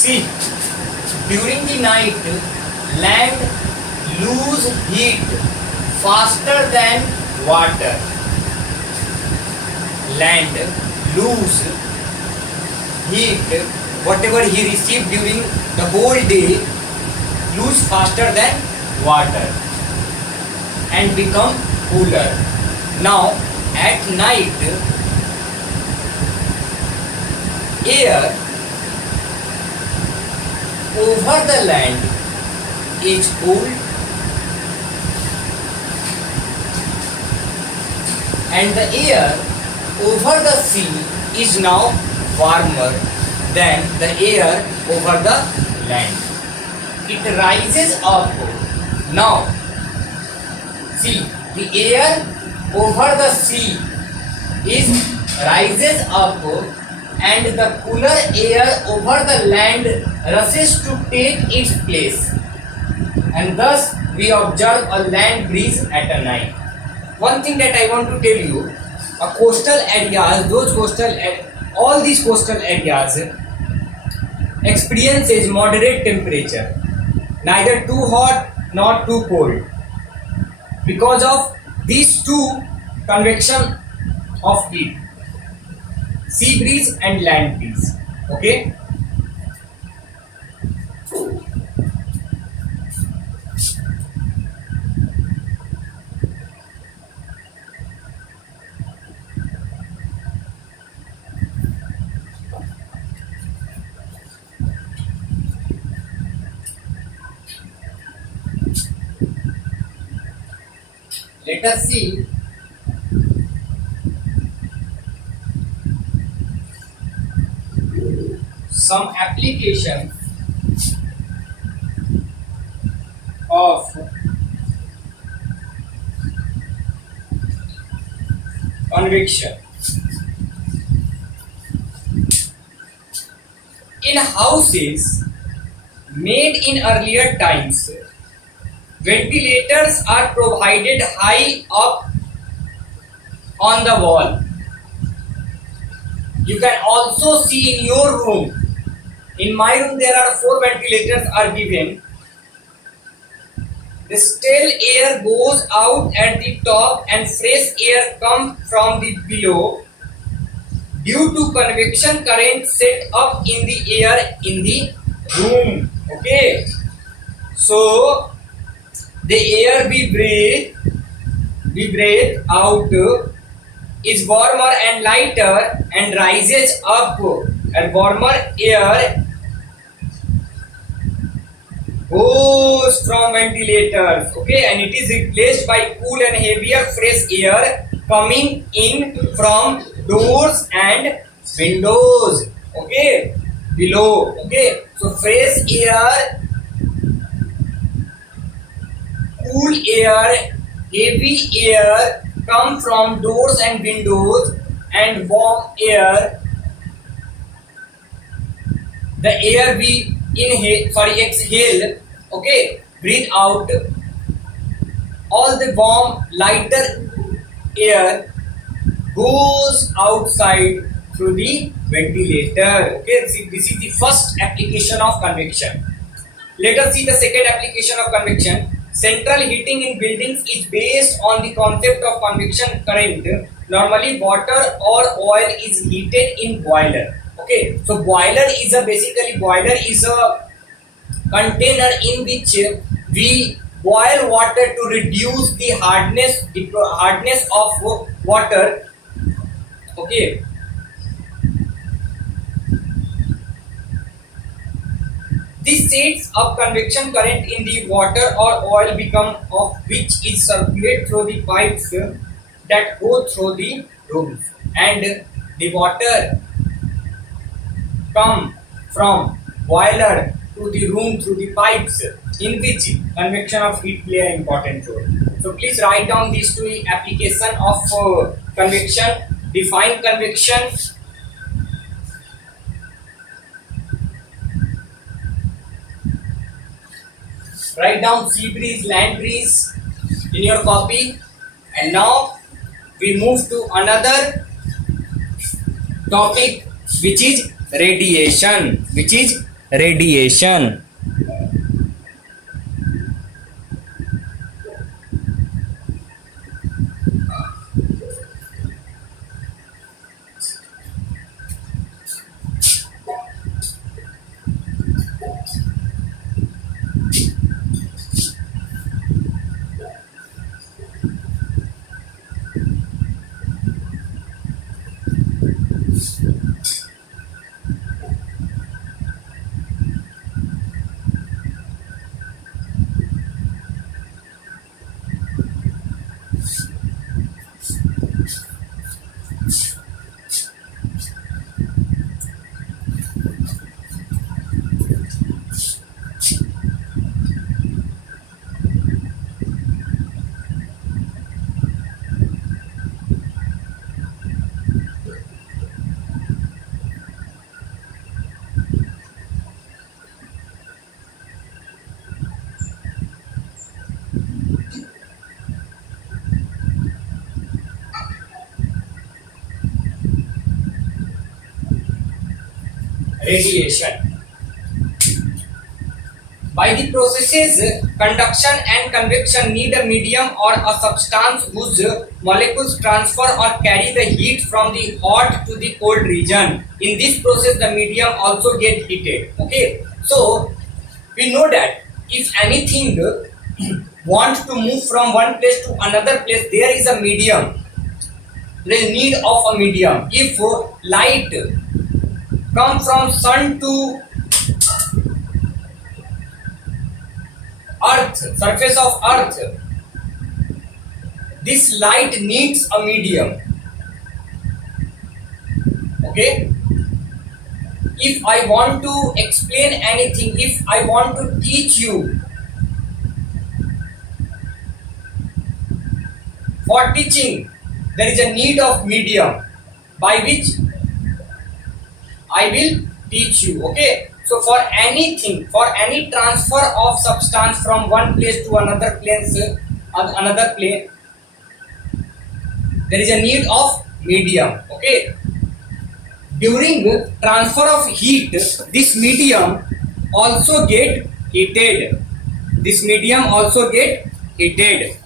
See, during the night, land lose heat faster than water. Land lose heat, whatever he received during the whole day, lose faster than water and become cooler. Now, at night, air over the land is cool and the air over the sea is now warmer than the air over the land. It rises up. Now, see, the air over the sea rises up and the cooler air over the land rushes to take its place, and thus we observe a land breeze at a night. One thing that I want to tell you, coastal areas, all these coastal areas experiences moderate temperature, neither too hot nor too cold, because of these two convection of heat, sea breeze and land breeze. Okay. Let us see some application of convection. In houses made in earlier times, ventilators are provided high up on the wall. You can also see in your room. In my room there are 4 ventilators are given. The stale air goes out at the top and fresh air comes from the below due to convection current set up in the air in the room. Okay. So the air we breathe out is warmer and lighter and rises up, and warmer air goes from ventilators, okay, and it is replaced by cool and heavier fresh air coming in from doors and windows, okay, below. Okay, so fresh air, cool air, heavy air come from doors and windows, and warm air, the air we exhale, okay, breathe out. All the warm lighter air goes outside through the ventilator. Okay, this is the first application of convection. Let us see the second application of convection. Central heating in buildings is based on the concept of convection current. Normally water or oil is heated in boiler. Okay, so boiler is a container in which we boil water to reduce the hardness of water. Okay. This sets up convection current in the water or oil, become of which is circulate through the pipes that go through the rooms, and the water come from boiler to the room through the pipes, in which convection of heat play an important role. So please write down these two application of convection. Define convection. Write down sea breeze, land breeze in your copy. And now we move to another topic, which is radiation. Radiation. Radiation. By the processes, conduction and convection need a medium or a substance whose molecules transfer or carry the heat from the hot to the cold region. In this process, the medium also get heated. Okay, so we know that if anything wants to move from one place to another place, there is a medium. There is need of a medium. If light come from sun to earth, surface of earth, this light needs a medium. Okay, if I want to explain anything, if I want to teach you, for teaching there is a need of medium by which I will teach you. Okay, so for anything, for any transfer of substance from one place to another place, there is a need of medium. Okay, during transfer of heat, this medium also get heated. This medium also get heated.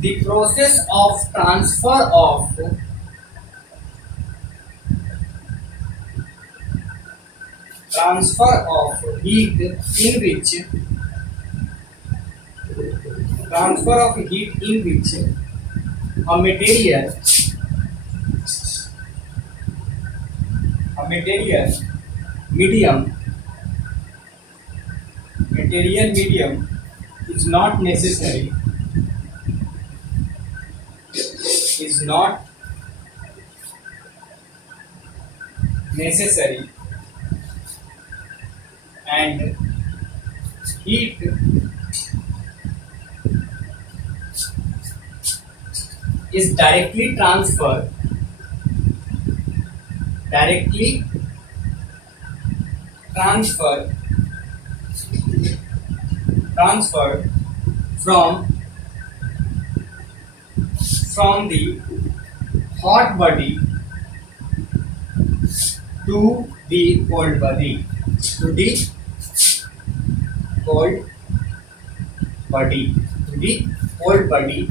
The process of transfer of heat in which a material medium is not necessary and heat is directly transferred from the hot body to the cold body, cold body